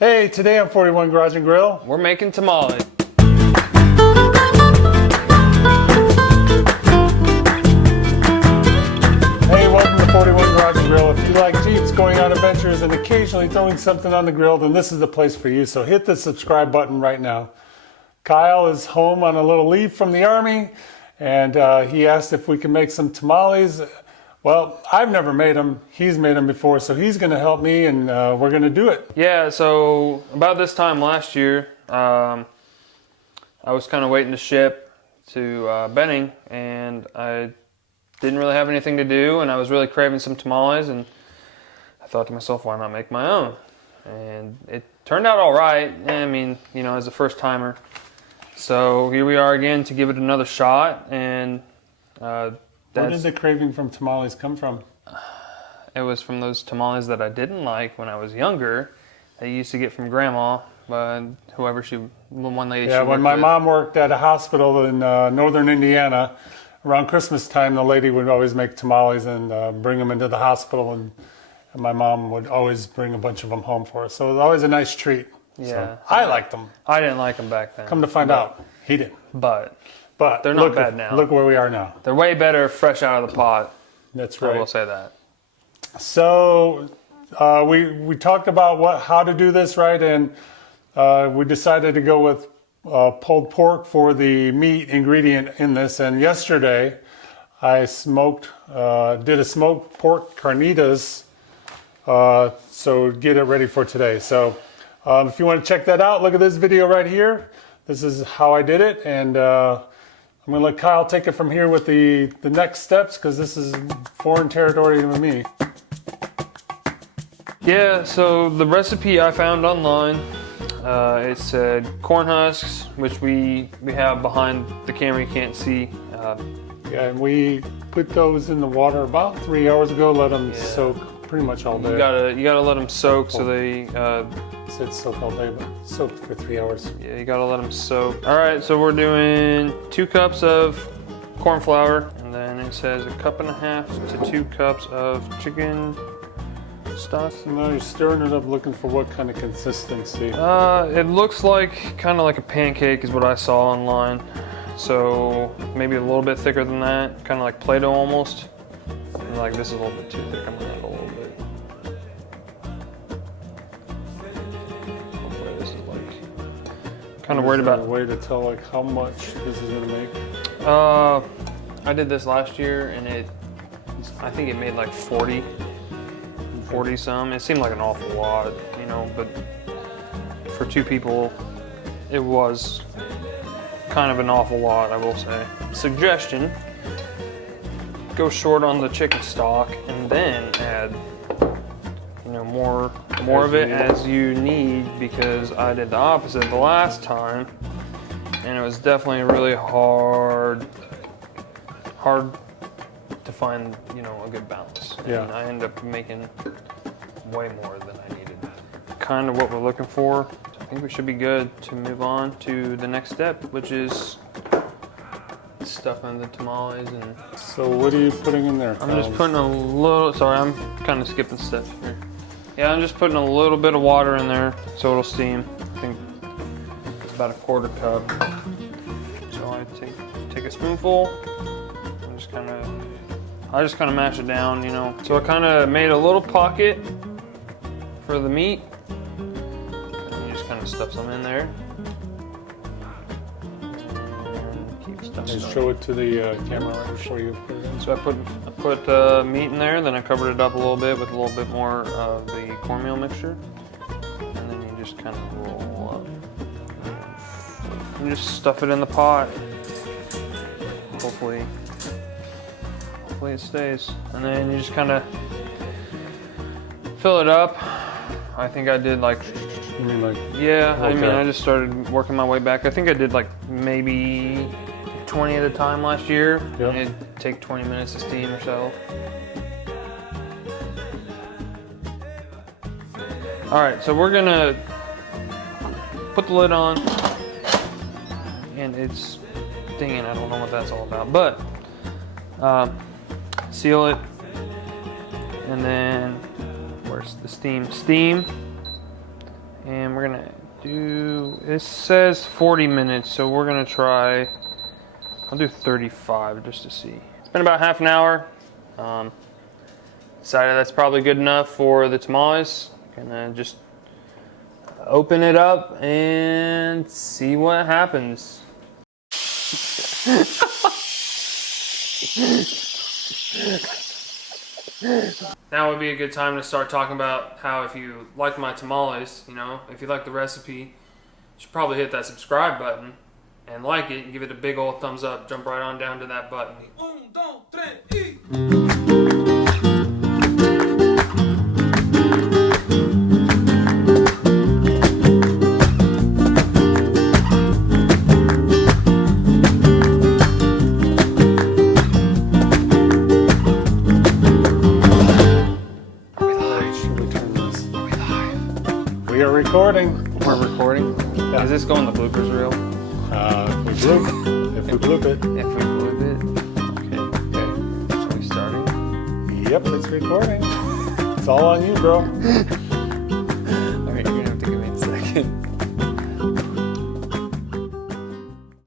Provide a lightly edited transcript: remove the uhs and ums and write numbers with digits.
Hey, today on 41 Garage and Grill, we're making tamale. Hey, welcome to 41 Garage and Grill. If you like Jeeps, going on adventures, and occasionally throwing something on the grill, then this is the place for you. So hit the subscribe button right now. Kyle is home on a little leave from the Army, and he asked if we can make some tamales. Well, I've never made them. He's made them before, so he's going to help me, and we're going to do it. Yeah, so about this time last year, I was kind of waiting to ship to Benning, and I didn't really have anything to do, and I was really craving some tamales, and I thought to myself, why not make my own? And it turned out all right. I mean, you know, as a first timer. So here we are again to give it another shot, and where did the craving from tamales come from? it was from those tamales that I didn't like when I was younger. I used to get from Grandma, whoever one lady. Yeah, when my mom worked at a hospital in northern Indiana, around Christmas time, the lady would always make tamales and bring them into the hospital, and my mom would always bring a bunch of them home for us. So it was always a nice treat. Yeah, so I liked them. I didn't like them back then. Come to find out, he didn't. But they're not bad now. Look where we are now. They're way better fresh out of the pot. That's right. I will say that. So we talked about how to do this right, and we decided to go with pulled pork for the meat ingredient in this. And yesterday I did a smoked pork carnitas, so get it ready for today. So if you want to check that out, look at this video right here. This is how I did it, and I'm going to let Kyle take it from here with the next steps, because this is foreign territory to me. Yeah, so the recipe I found online, it said corn husks, which we have behind the camera, you can't see. Yeah, and we put those in the water about 3 hours ago, let them soak pretty much all day. You gotta let them soak so they... It said soak all day, but soaked for 3 hours. Yeah, you gotta let them soak. All right, so we're doing 2 cups of corn flour, and then it says 1.5 to 2 cups of chicken stock. So now you're stirring it up, looking for what kind of consistency. It looks like kind of like a pancake is what I saw online. So maybe a little bit thicker than that, kind of like Play-Doh almost. And like this is a little bit too thick. I'm gonna add a little bit. Hopefully this is like kind of worried about. A way to tell like how much this is gonna make. I did this last year, and I think it made like 40 some. It seemed like an awful lot, you know, but for 2 people, it was kind of an awful lot, I will say. Suggestion: go short on the chicken stock, and then add, you know, more of it as you need, because I did the opposite the last time, and it was definitely really hard to find, you know, a good balance. Yeah. And I ended up making way more than I needed. Kind of what we're looking for. I think we should be good to move on to the next step, which is stuffing the tamales. And so what are you putting in there, Kyle? I'm just putting a little, sorry, I'm kind of skipping steps here. Yeah, I'm just putting a little bit of water in there so it'll steam. I think it's about 1/4 cup. So I take a spoonful and I just kind of mash it down, you know. So I kind of made a little pocket for the meat, and you just kind of stuff some in there. And keep stuffing. Just show it to the camera right before you put it in. So I put meat in there, then I covered it up a little bit with a little bit more of the cornmeal mixture, and then you just kind of roll up and just stuff it in the pot. Hopefully it stays, and then you just kind of fill it up. I think I did like, You mean like? yeah, Okay. I mean, I just started working my way back. I think I did like maybe 20 at a time last year. Yep. It'd take 20 minutes to steam or so. All right, so we're gonna put the lid on, and it's dinging. I don't know what that's all about, but seal it, and then where's the steam? And we're gonna do, it says 40 minutes, so we're gonna try, I'll do 35 just to see. It's been about half an hour. Decided that's probably good enough for the tamales. Gonna just open it up and see what happens. Now would be a good time to start talking about how if you like my tamales, you know, if you like the recipe, you should probably hit that subscribe button and like it and give it a big old thumbs up. Jump right on down to that button. We are recording. We're recording? Yeah. Is this going to bloopers reel? If we bloop it. If we bloop it? Okay. Are we starting? Yep, it's recording. It's all on you, bro. Alright, you're gonna have to give me a second.